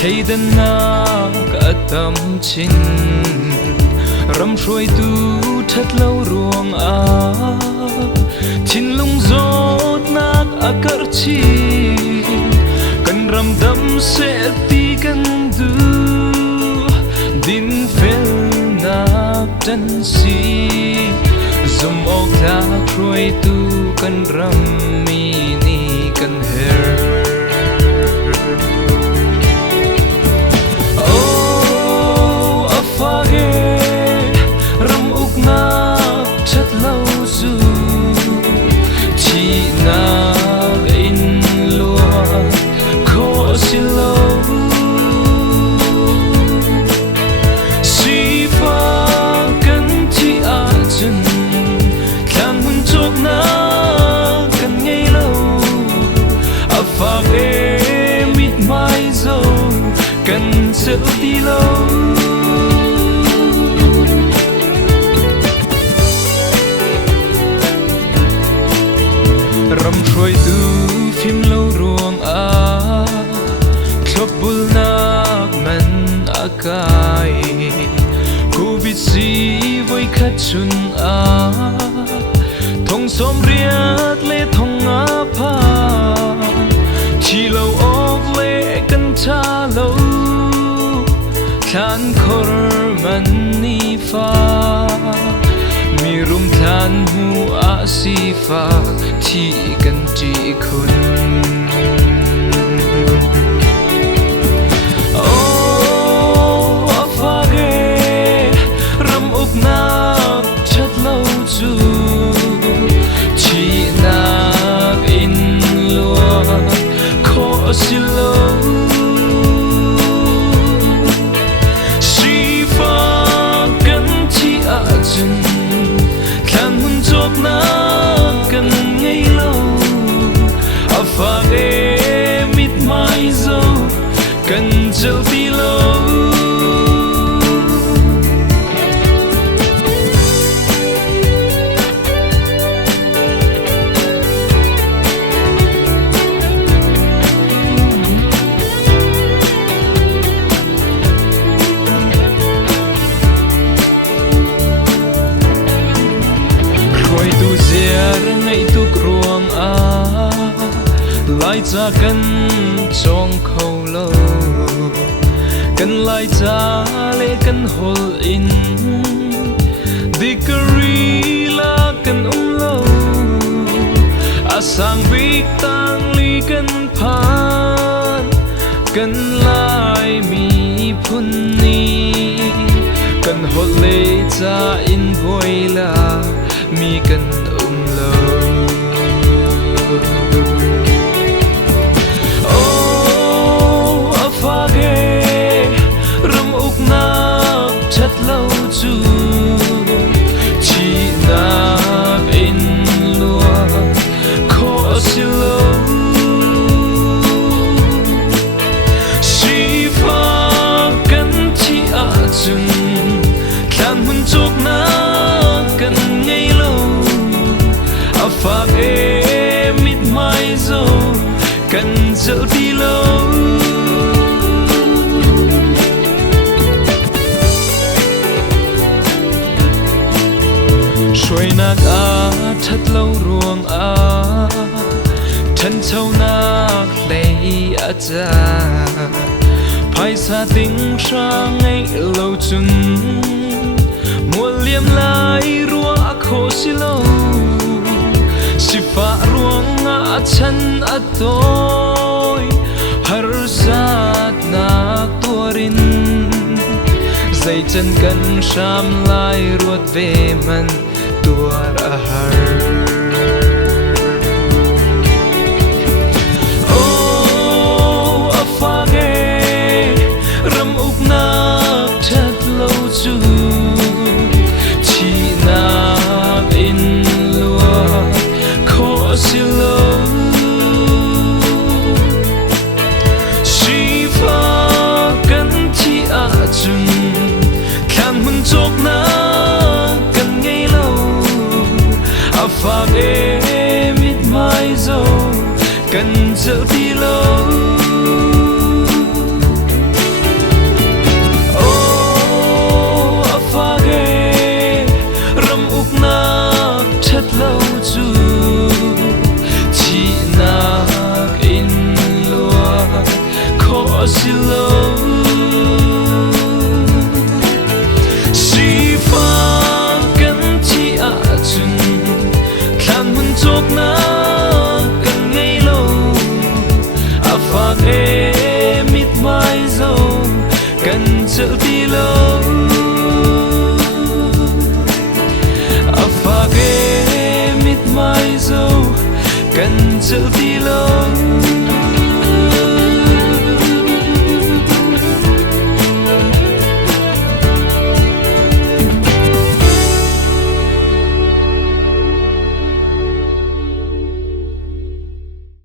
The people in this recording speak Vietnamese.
thấy đến na cả tâm chín râm xuôi tu thật lâu ruộng chín lung gió nát cỡ chi cần râm đâm sẽ ti cần du din phèn nát chân si zum ốc ta xuôi tu cần râm mi ni cần her cần sự đi lâu râm xuôi từ phim lâu ruộng club bull nạc men akai covid gì với khách chun thong som riat le thong pa chỉ lâu ốc lệ cần cha lâu khan khor man ni fa mi rum than hu a si fa thi kan ti khun oh afa ge ram uk na chat lâu chu chi na in lo kho si lo khan hun chok na kan ngei lo afa e mit mai zo kan chel ti lo ngày tu ruộng lại cha cần trong khâu lâu cần lại cha lệ cần hol in dikari là cần lâu sang vik tang li cần phan cần lại mi phun ni cần hol lệ cha in voi là mi cần oh afa ge ram uk na chat lâu chu chi na in lua kho si lo si fa kan chi a chun khan hun chok na kan ngei lo afa ge mit mai zo cần giữ đi lâu xuôi nạc thật lâu ruộng thân sâu nạc lấy cha phải xa tiếng sang ngay lâu chun mùa liêm lại rùa khổ xí lâu si fa ruang chân tôi har sát na tuarin dây chân cần sam lai ruột về man tuar har oh afa ge ram uk na chat lâu chu chi na in lua kho si lo chok na kan ngei lo afa e mit mai zo kan chel ti lo chel ti lo afage mit mai zo kan chel ti lo